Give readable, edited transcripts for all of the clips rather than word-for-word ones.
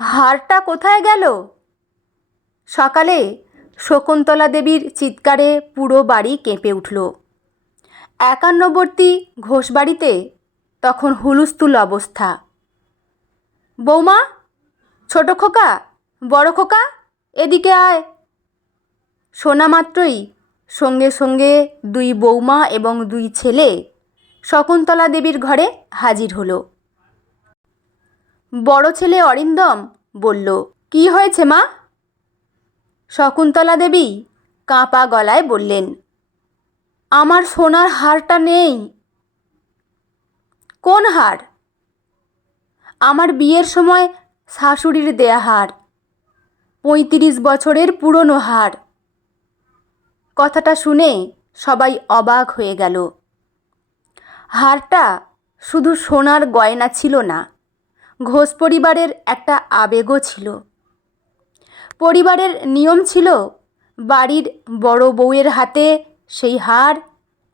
হারটা কোথায় গেল? সকালে শকুন্তলা দেবীর চিৎকারে পুরো বাড়ি কেঁপে উঠল। একান্নবর্তী ঘোষবাড়িতে তখন হুলস্থুল অবস্থা। বৌমা, ছোট খোকা, বড় খোকা, এদিকে আয়। শোনা মাত্রই সঙ্গে সঙ্গে দুই বৌমা এবং দুই ছেলে শকুন্তলা দেবীর ঘরে হাজির হলো। বড় ছেলে অরিন্দম বলল, কি হয়েছে মা? শকুন্তলা দেবী কাঁপা গলায় বললেন, আমার সোনার হারটা নেই। কোন হার? আমার বিয়ের সময় শাশুড়ির দেয়া হার, 35 বছরের পুরনো হার। কথাটা শুনে সবাই অবাক হয়ে গেল। হারটা শুধু সোনার গয়না ছিল না, ঘোষ পরিবারের একটা আবেগও ছিল। পরিবারের নিয়ম ছিল বাড়ির বড় বউয়ের হাতে সেই হার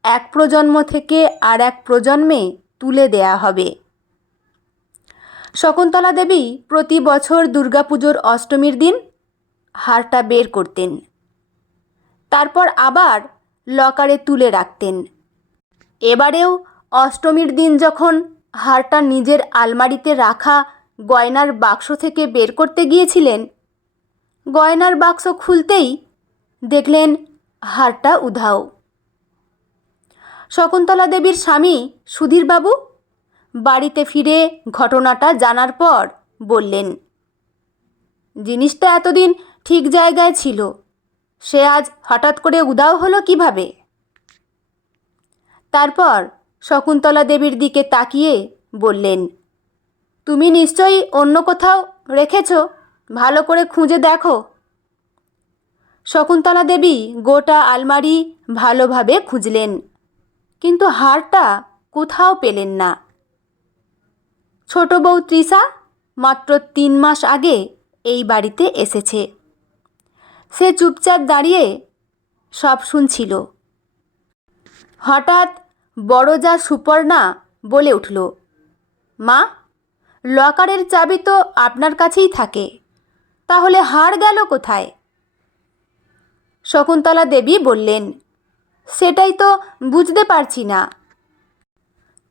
এক প্রজন্ম থেকে আর এক প্রজন্মে তুলে দেয়া হবে। শকুন্তলা দেবী প্রতি বছর দুর্গাপুজোর অষ্টমীর দিন হারটা বের করতেন, তারপর আবার লকারে তুলে রাখতেন। এবারেও অষ্টমীর দিন যখন হারটা নিজের আলমারিতে রাখা গয়নার বাক্স থেকে বের করতে গিয়েছিলেন, গয়নার বাক্স খুলতেই দেখলেন হারটা উধাও। শকুন্তলা দেবীর স্বামী সুধীরবাবু বাড়িতে ফিরে ঘটনাটা জানার পর বললেন, জিনিসটা এতদিন ঠিক জায়গায় ছিল, সে আজ হঠাৎ করে উধাও হলো কিভাবে? তারপর শকুন্তলা দেবীর দিকে তাকিয়ে বললেন, তুমি নিশ্চয়ই অন্য কোথাও রেখেছ, ভালো করে খুঁজে দেখো। শকুন্তলা দেবী গোটা আলমারি ভালোভাবে খুঁজলেন, কিন্তু হারটা কোথাও পেলেন না। ছোট বউ তৃষা মাত্র 3 মাস আগে এই বাড়িতে এসেছে। সে চুপচাপ দাঁড়িয়ে সব শুনছিল। হঠাৎ বড় যা সুপর্ণা বলে উঠল, মা, লকারের চাবি তো আপনার কাছেই থাকে, তাহলে হার গেল কোথায়? শকুন্তলা দেবী বললেন, সেটাই তো বুঝতে পারছি না।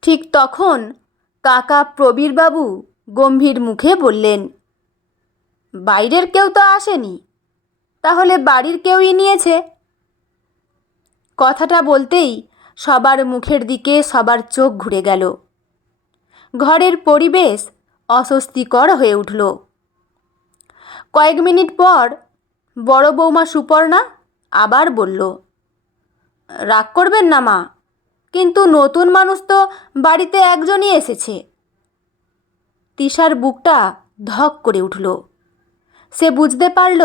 ঠিক তখন কাকা প্রবীরবাবু গম্ভীর মুখে বললেন, বাইরের কেউ তো আসেনি, তাহলে বাড়ির কেউই নিয়েছে। কথাটা বলতেই সবার মুখের দিকে সবার চোখ ঘুরে গেল। ঘরের পরিবেশ অস্বস্তিকর হয়ে উঠল। কয়েক মিনিট পর বড় বৌমা সুপর্ণা আবার বলল, রাগ করবেন না মা, কিন্তু নতুন মানুষ তো বাড়িতে একজনই এসেছে। তৃষার বুকটা ধক করে উঠল। সে বুঝতে পারল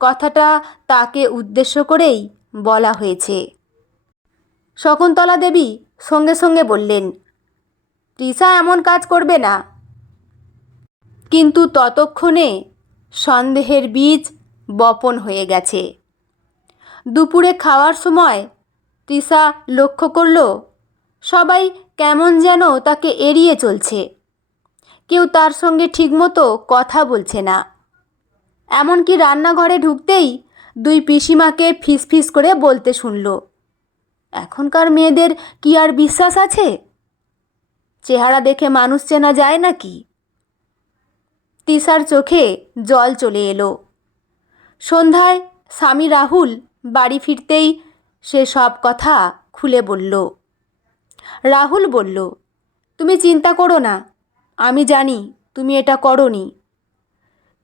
কথাটা তাকে উদ্দেশ্য করেই বলা হয়েছে। শকুন্তলা দেবী সঙ্গে সঙ্গে বললেন, তৃষা এমন কাজ করবে না। কিন্তু ততক্ষণে সন্দেহের বীজ বপন হয়ে গেছে। দুপুরে খাওয়ার সময় তৃষা লক্ষ্য করল সবাই কেমন যেন তাকে এড়িয়ে চলছে, কেউ তার সঙ্গে ঠিকমতো কথা বলছে না। এমনকি রান্নাঘরে ঢুকতেই দুই পিসিমাকে ফিসফিস করে বলতে শুনল, এখনকার মেয়েদের কি আর বিশ্বাস আছে? চেহারা দেখে মানুষ চেনা যায় নাকি? তৃষার চোখে জল চলে এলো। সন্ধ্যায় স্বামী রাহুল বাড়ি ফিরতেই সে সব কথা খুলে বলল। রাহুল বলল, তুমি চিন্তা করো না, আমি জানি তুমি এটা করোনি,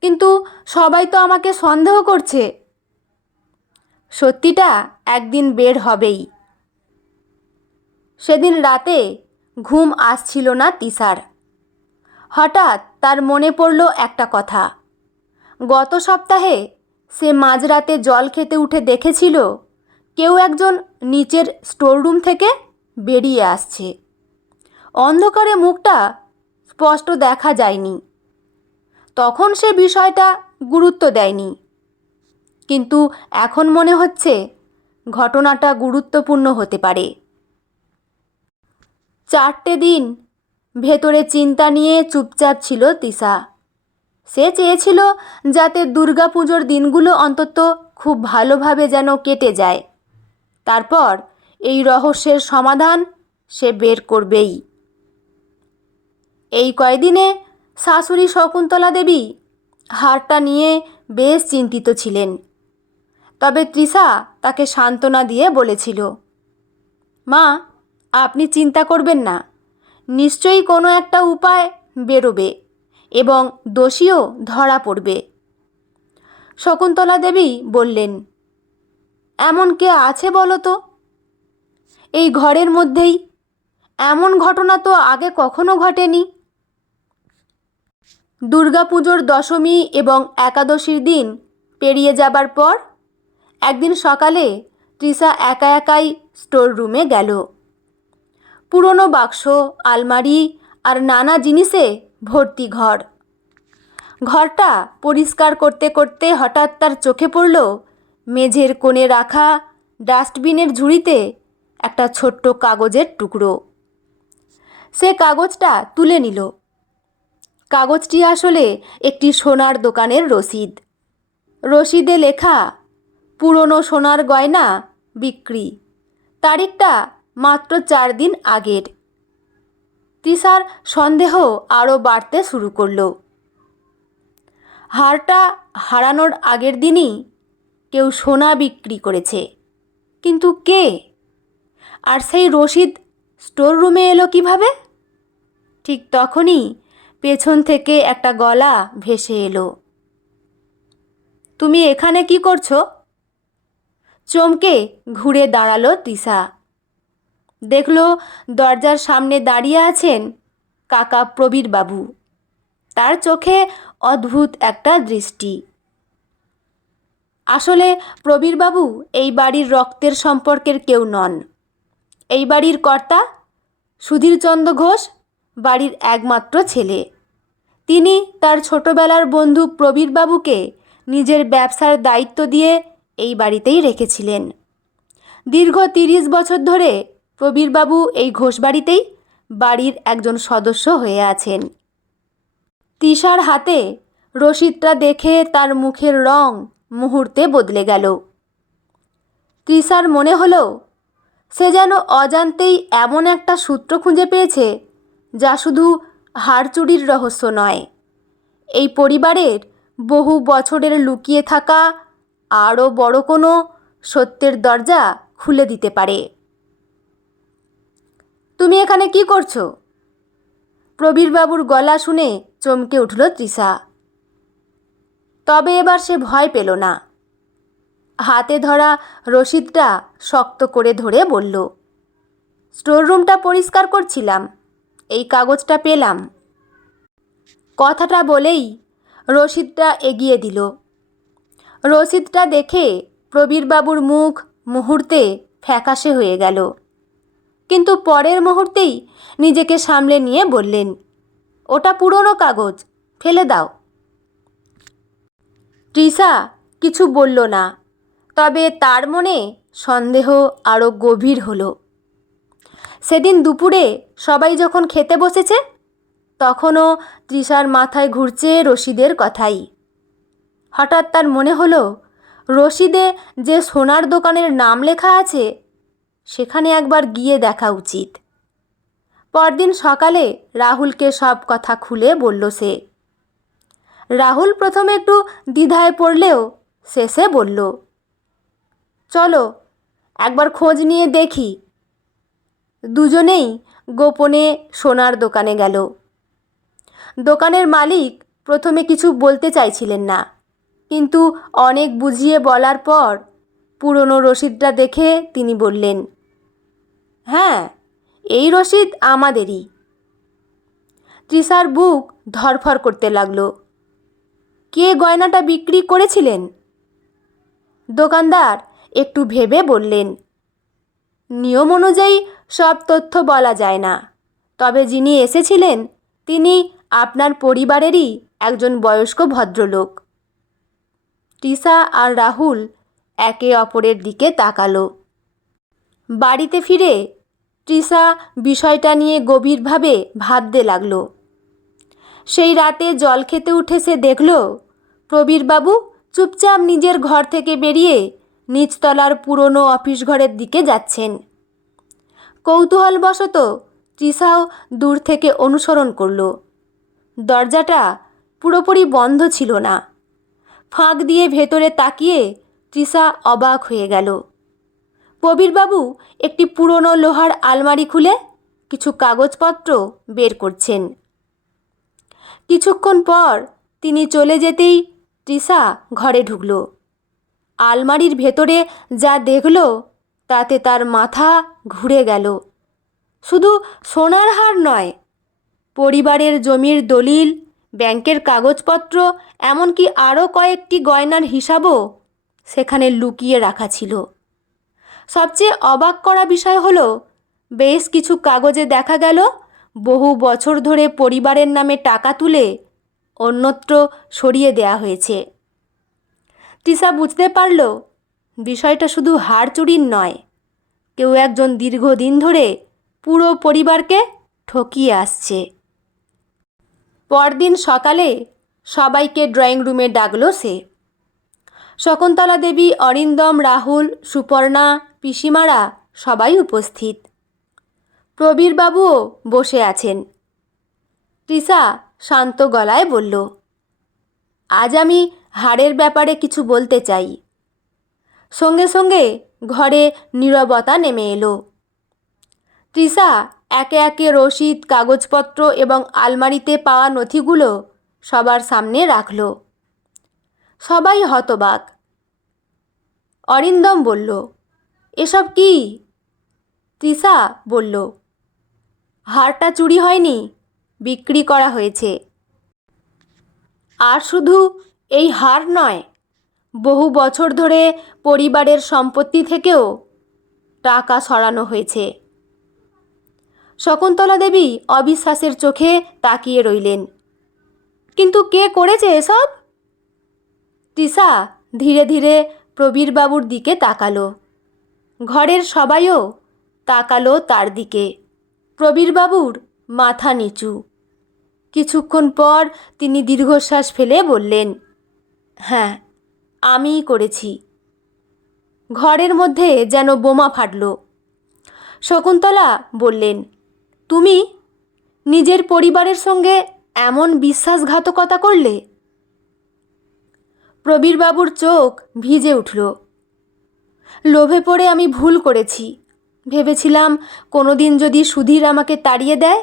কিন্তু সবাই তো আমাকে সন্দেহ করছে। সত্যিটা একদিন বের হবেই। সেদিন রাতে ঘুম আসছিল না তৃষার। হঠাৎ তার মনে পড়ল একটা কথা। গত সপ্তাহে সে মাঝরাতে জল খেতে উঠে দেখেছিল কেউ একজন নিচের স্টোররুম থেকে বেরিয়ে আসছে। অন্ধকারে মুখটা স্পষ্ট দেখা যায়নি। তখন সে বিষয়টা গুরুত্ব দেয়নি, কিন্তু এখন মনে হচ্ছে ঘটনাটা গুরুত্বপূর্ণ হতে পারে। 4টে দিন ভেতরে চিন্তা নিয়ে চুপচাপ ছিল তৃষা। সে চেয়েছিল যাতে দুর্গাপুজোর দিনগুলো অন্তত খুব ভালোভাবে যেন কেটে যায়। তারপর এই রহস্যের সমাধান সে বের করবেই। এই কয়দিনে শাশুড়ি শকুন্তলা দেবী হারটা নিয়ে বেশ চিন্তিত ছিলেন। তবে তৃষা তাকে সান্ত্বনা দিয়ে বলেছিল, মা, আপনি চিন্তা করবেন না, নিশ্চয়ই কোনো একটা উপায় বেরোবে এবং দোষীও ধরা পড়বে। শকুন্তলা দেবী বললেন, এমন কে আছে বলো তো এই ঘরের মধ্যেই? এমন ঘটনা তো আগে কখনো ঘটেনি। দুর্গাপুজোর দশমী এবং একাদশীর দিন পেরিয়ে যাবার পর একদিন সকালে তৃষা একা একাই স্টোর রুমে গেল। পুরনো বাক্স, আলমারি আর নানা জিনিসে ভর্তি ঘর। ঘরটা পরিষ্কার করতে করতে হঠাৎ তার চোখে পড়ল মেঝের কোণে রাখা ডাস্টবিনের ঝুড়িতে একটা ছোট্ট কাগজের টুকরো। সে কাগজটা তুলে নিল। কাগজটি আসলে একটি সোনার দোকানের রসিদ। রসিদে লেখা, পুরনো সোনার গয়না বিক্রি, তারিখটা মাত্র 4 দিন আগের। তৃষার সন্দেহ আরও বাড়তে শুরু করলো। হারটা হারানোর আগের দিনই কেউ সোনা বিক্রি করেছে, কিন্তু কে? আর সেই রসিদ স্টোর রুমে এলো কিভাবে? ঠিক তখনই পেছন থেকে একটা গলা ভেসে এলো, তুমি এখানে কি করছো? চমকে ঘুরে দাঁড়ালো তৃষা। দেখলো দরজার সামনে দাঁড়িয়ে আছেন কাকা প্রবীর বাবু। তার চোখে অদ্ভুত একটা দৃষ্টি। আসলে প্রবীরবাবু এই বাড়ির রক্তের সম্পর্কের কেউ নন। এই বাড়ির কর্তা সুধীরচন্দ্র ঘোষ বাড়ির একমাত্র ছেলে। তিনি তার ছোটবেলার বন্ধু প্রবীরবাবুকে নিজের ব্যবসার দায়িত্ব দিয়ে এই বাড়িতেই রেখেছিলেন। দীর্ঘ 30 বছর ধরে প্রবীরবাবু এই ঘোষ বাড়িতেই বাড়ির একজন সদস্য হয়ে আছেন। তৃষার হাতে রসিদটা দেখে তার মুখের রং মুহূর্তে বদলে গেল। তৃষার মনে হলো সে যেন অজান্তেই এমন একটা সূত্র খুঁজে পেয়েছে যা শুধু হার চুরির রহস্য নয়, এই পরিবারের বহু বছরের লুকিয়ে থাকা আরও বড় কোনো সত্যের দরজা খুলে দিতে পারে। তুমি এখানে কি করছো? প্রবীরবাবুর গলা শুনে চমকে উঠল তৃষা। তবে এবার সে ভয় পেল না। হাতে ধরা রসিদটা শক্ত করে ধরে বলল, স্টোর রুমটা পরিষ্কার করছিলাম, এই কাগজটা পেলাম। কথাটা বলেই রসিদটা এগিয়ে দিল। রসিদটা দেখে প্রবীরবাবুর মুখ মুহূর্তে ফ্যাকাশে হয়ে গেল, কিন্তু পরের মুহূর্তেই নিজেকে সামলে নিয়ে বললেন, ওটা পুরনো কাগজ, ফেলে দাও। তৃষা কিছু বলল না, তবে তার মনে সন্দেহ আরও গভীর হলো। সেদিন দুপুরে সবাই যখন খেতে বসেছে, তখনও তৃষার মাথায় ঘুরছে রসিদের কথাই। হঠাৎ তার মনে হলো রসিদে যে সোনার দোকানের নাম লেখা আছে সেখানে একবার গিয়ে দেখা উচিত। পরদিন সকালে রাহুলকে সব কথা খুলে বলল সে। রাহুল প্রথমে একটু দ্বিধায় পড়লেও শেষে বলল, চলো একবার খোঁজ নিয়ে দেখি। দুজনেই গোপনে সোনার দোকানে গেল। দোকানের মালিক প্রথমে কিছু বলতে চাইছিলেন না, কিন্তু অনেক বুঝিয়ে বলার পর পুরনো রসিদটা দেখে তিনি বললেন, হ্যাঁ, এই রসিদ আমাদেরই। তৃষার বুক ধড়ফড় করতে লাগলো। কে গয়নাটা বিক্রি করেছিলেন? দোকানদার একটু ভেবে বললেন, নিয়ম অনুযায়ী সব তথ্য বলা যায় না, তবে যিনি এসেছিলেন তিনি আপনার পরিবারেরই একজন বয়স্ক ভদ্রলোক। তৃষা আর রাহুল একে অপরের দিকে তাকালো। বাড়িতে ফিরে তৃষা বিষয়টা নিয়ে গভীরভাবে ভাবতে লাগলো। সেই রাতে জল খেতে উঠে সে দেখল প্রবীরবাবু চুপচাপ নিজের ঘর থেকে বেরিয়ে নিচতলার পুরনো অফিস ঘরের দিকে যাচ্ছেন। কৌতূহলবশত তৃষাও দূর থেকে অনুসরণ করল। দরজাটা পুরোপুরি বন্ধ ছিল না। ফাঁক দিয়ে ভেতরে তাকিয়ে তৃষা অবাক হয়ে গেল। প্রবীরবাবু একটি পুরনো লোহার আলমারি খুলে কিছু কাগজপত্র বের করছেন। কিছুক্ষণ পর তিনি চলে যেতেই তৃষা ঘরে ঢুকল। আলমারির ভেতরে যা দেখল তাতে তার মাথা ঘুরে গেল। শুধু সোনার হার নয়, পরিবারের জমির দলিল, ব্যাংকের কাগজপত্র, এমনকি আরও কয়েকটি গয়নার হিসাবও সেখানে লুকিয়ে রাখা ছিল। সবচেয়ে অবাক করা বিষয় হলো, বেশ কিছু কাগজে দেখা গেল বহু বছর ধরে পরিবারের নামে টাকা তুলে অন্যত্র সরিয়ে দেয়া হয়েছে। তৃষা বুঝতে পারল বিষয়টা শুধু হাড় চুরির নয়, কেউ একজন দীর্ঘদিন ধরে পুরো পরিবারকে ঠকিয়ে আসছে। পরদিন সকালে সবাইকে ড্রয়িং রুমে ডাকল সে। শকুন্তলা দেবী, অরিন্দম, রাহুল, সুপর্ণা, পিসিমারা সবাই উপস্থিত। প্রবীরবাবুও বসে আছেন। তৃষা শান্ত গলায় বলল, আজ আমি হাড়ের ব্যাপারে কিছু বলতে চাই। সঙ্গে সঙ্গে ঘরে নীরবতা নেমে এলো। তৃষা একে একে রসিদ, কাগজপত্র এবং আলমারিতে পাওয়া নথিগুলো সবার সামনে রাখল। সবাই হতবাক। অরিন্দম বলল, এসব কি? তৃষা বলল, হারটা চুরি হয়নি, বিক্রি করা হয়েছে। আর শুধু এই হার নয়, বহু বছর ধরে পরিবারের সম্পত্তি থেকেও টাকা সরানো হয়েছে। শকুন্তলা দেবী অবিশ্বাসের চোখে তাকিয়ে রইলেন। কিন্তু কে করেছে এসব? তৃষা ধীরে ধীরে প্রবীরবাবুর দিকে তাকালো। ঘরের সবাইও তাকালো তার দিকে। প্রবীরবাবুর মাথা নিচু। কিছুক্ষণ পর তিনি দীর্ঘশ্বাস ফেলে বললেন, হ্যাঁ, আমিই করেছি। ঘরের মধ্যে যেন বোমা ফাটল। শকুন্তলা বললেন, তুমি নিজের পরিবারের সঙ্গে এমন বিশ্বাসঘাতকতা করলে? প্রবীরবাবুর চোখ ভিজে উঠল। লোভে পড়ে আমি ভুল করেছি। ভেবেছিলাম কোনোদিন যদি সুধীর আমাকে তাড়িয়ে দেয়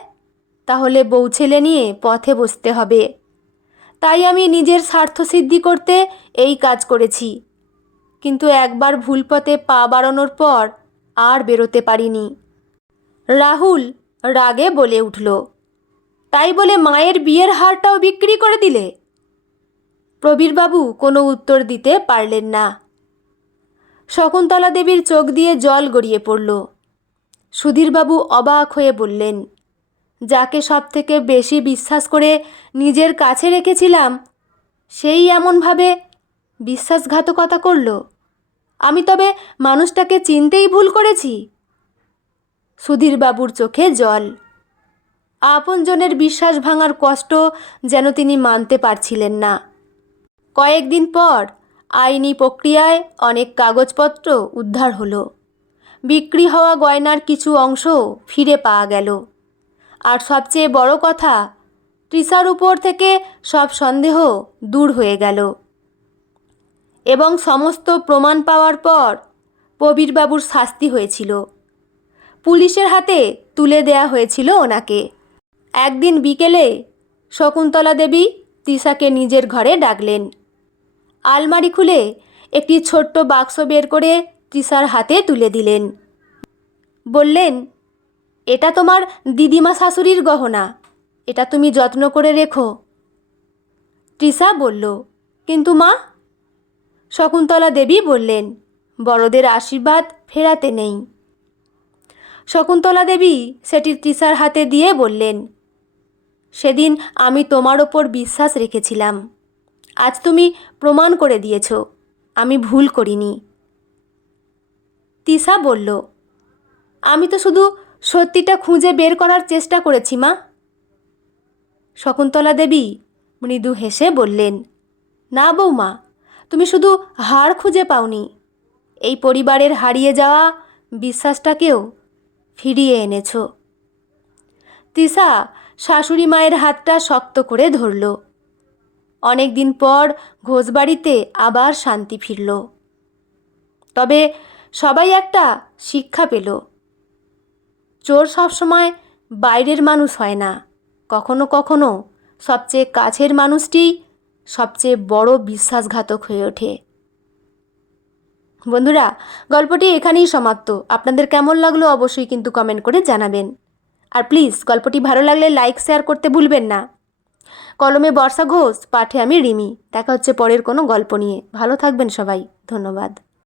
তাহলে বউ ছেলে নিয়ে পথে বসতে হবে। তাই আমি নিজের স্বার্থসিদ্ধি করতে এই কাজ করেছি। কিন্তু একবার ভুল পথে পা বাড়ানোর পর আর বেরোতে পারিনি। রাহুল রাগে বলে উঠল, তাই বলে মায়ের বিয়ের হারটাও বিক্রি করে দিলে? প্রবীরবাবু কোনো উত্তর দিতে পারলেন না। শকুন্তলা দেবীর চোখ দিয়ে জল গড়িয়ে পড়ল। সুধীরবাবু অবাক হয়ে বললেন, যাকে সবথেকে বেশি বিশ্বাস করে নিজের কাছে রেখেছিলাম সেই এমনভাবে বিশ্বাসঘাতকতা করল? আমি তবে মানুষটাকে চিনতেই ভুল করেছি? সুধীরবাবুর চোখে জল। আপনজনের বিশ্বাস ভাঙার কষ্ট যেন তিনি মানতে পারছিলেন না। কয়েকদিন পর আইনি প্রক্রিয়ায় অনেক কাগজপত্র উদ্ধার হলো। বিক্রি হওয়া গয়নার কিছু অংশ ফিরে পাওয়া গেল। আর সবচেয়ে বড় কথা, তৃষার উপর থেকে সব সন্দেহ দূর হয়ে গেল। এবং সমস্ত প্রমাণ পাওয়ার পর প্রবীরবাবুর শাস্তি হয়েছিল। পুলিশের হাতে তুলে দেয়া হয়েছিল ওনাকে। একদিন বিকেলে শকুন্তলা দেবী তৃষাকে নিজের ঘরে ডাকলেন। আলমারি খুলে একটি ছোট্ট বাক্স বের করে তৃষার হাতে তুলে দিলেন। বললেন, এটা তোমার দিদিমা শাশুড়ির গহনা, এটা তুমি যত্ন করে রেখো। তৃষা বলল, কিন্তু মা? শকুন্তলা দেবী বললেন, বড়দের আশীর্বাদ ফেরাতে নেই। শকুন্তলা দেবী সেটি তৃষার হাতে দিয়ে বললেন, সেদিন আমি তোমার ওপর বিশ্বাস রেখেছিলাম। আজ তুমি প্রমাণ করে দিয়েছ আমি ভুল করিনি। তৃষা বলল, আমি তো শুধু সত্যিটা খুঁজে বের করার চেষ্টা করেছি মা। শকুন্তলা দেবী মৃদু হেসে বললেন, না বৌমা, তুমি শুধু হার খুঁজে পাওনি, এই পরিবারের হারিয়ে যাওয়া বিশ্বাসটাকেও ফিরিয়ে এনেছ। তৃষা শাশুড়ি মায়ের হাতটা শক্ত করে ধরল। অনেক দিন পর ঘোষবাড়িতে আবার শান্তি ফিরল। তবে সবাই একটা শিক্ষা পেল, চোর সবসময় বাইরের মানুষ হয় না, কখনো কখনো সবচেয়ে কাছের মানুষটিই সবচেয়ে বড় বিশ্বাসঘাতক হয়ে ওঠে। বন্ধুরা, গল্পটি এখানেই সমাপ্ত। আপনাদের কেমন লাগলো অবশ্যই কিন্তু কমেন্ট করে জানাবেন। আর প্লিজ গল্পটি ভালো লাগলে লাইক শেয়ার করতে ভুলবেন না। কলমে বর্ষা ঘোষ, পাঠে আমি রিমি। দেখা হচ্ছে পরের কোনো গল্প নিয়ে। ভালো থাকবেন সবাই। ধন্যবাদ।